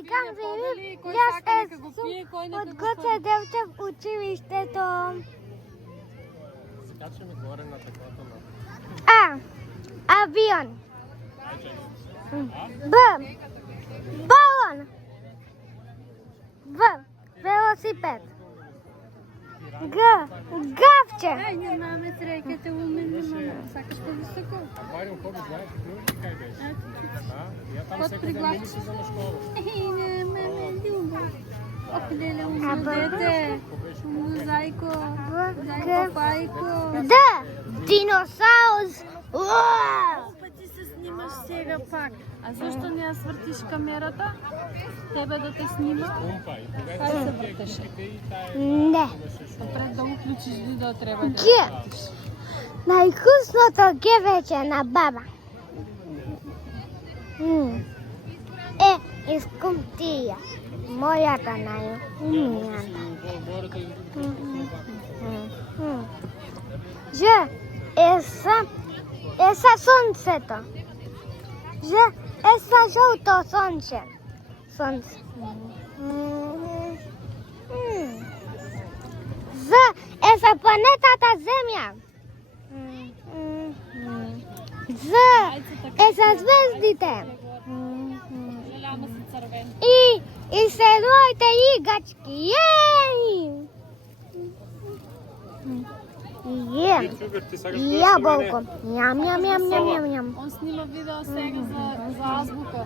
викам ви, јас од Гоце Делчев училиштето. Скачаме горе на таковата на... А. Авион. Б. Балон. В. Велосипед. Г. Гавче. Ај, не маме, трекате умен, сакаш по-високо? Аквариум хоби, знаеш, кај беше? Да, ја там Кот секој ден приглаш. мини се за на школа. Не, маме, љубо. Ох, леле, умно дете. Умно зајко. Зајко, пајко. Д. Диносаус. Па ти се снимаш сега пак. А зашто не ја свртиш камерата? Тебе да те снима? Умпај, кога Ај се се вртеш. купите и таа Не. Пред да уклучиш видео треба да Г. Највкусното ѓевеќе на баба. Из кумтија. Мојата најумијата. Ж. Е са сонцето. Ж. Е са жолто сонце. Сонце. З. Е са планетата Земја. З. Е са звездите. Желјама се црвен. И се моите игачки. Јаболко. Јам. Он снима видео сега за азбука.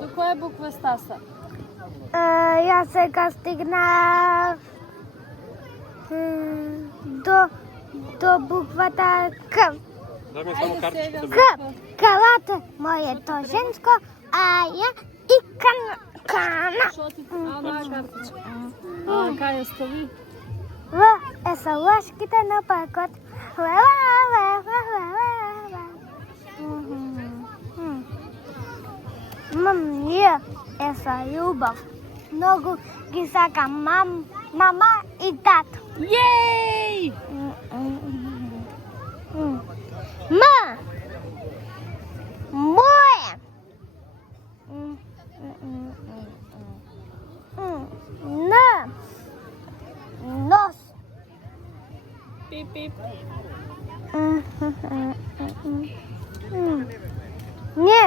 До која буква стаса? Јас сега стигнав до буквата К. Да ми само картичката. К. Калате моето женско, а ја и кана. Шо ти? Ама картичка. Кај ја стави? В е са лошките на паркот. Ја е са љубов. Многу ги сакам мама и тато. Јеј! Моје. Нос. Пип, пип. Не.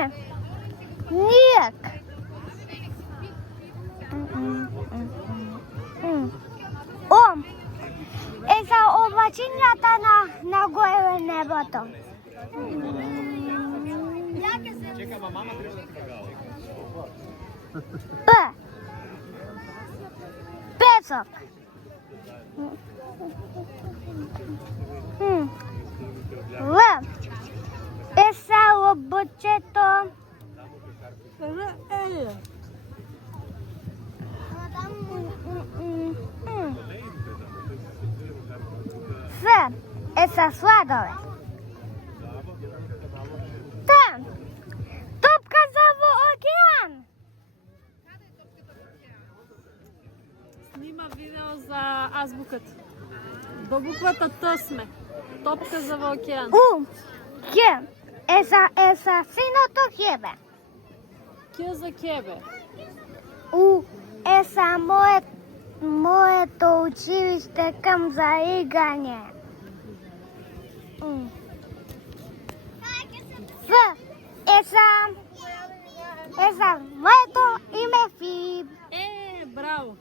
Нијак. О. Е за облачињата на горе небото. Чекама, мама треба да ти кажа. П. Песок. Л. Е са лобочето. С. Е са сладолед. Т. Топка за во океан. Снима видео за азбуката. До буквата Т сме. Топка за во океан. У. Г. Е са синото ќебе. Ке за кебе. У. Е са моето училиште кам за играње. Ф. Е са моето име Филип. Браво.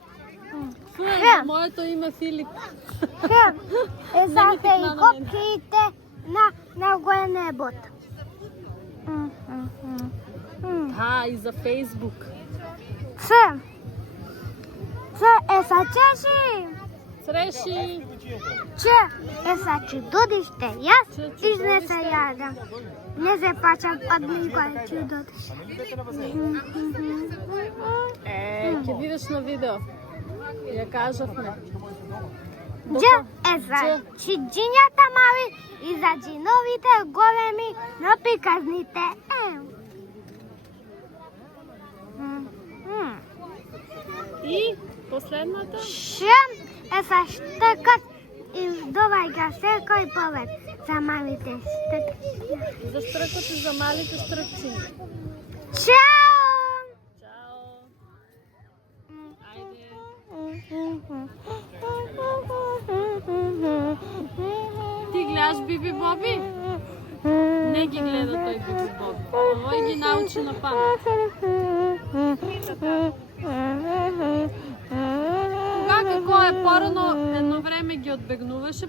Ф Х. за моето име Филип. Х. Е за хеликоптерите на горе небото. Да, и за Фейсбук. Ц. Ц е са чеши. Среши. Ч е са чудодиште. Јас изнесе јадам. Не се пачам од никој чудодиште. Ќе видиш на видео. Ја кажавме. Дж е за чиџињата мали и за џиновите големи на приказните. И последната? Ш е за штекот и доваѓа секој повед за малите штекчиња. За штркот и за малите штркчиња. Чао! Чао! Айде! Ти гледаш Биби Боби? Не ги гледа той Биби Боби. Той ги научи на памет. Кога какво е порано, едно време ги отбегнуваше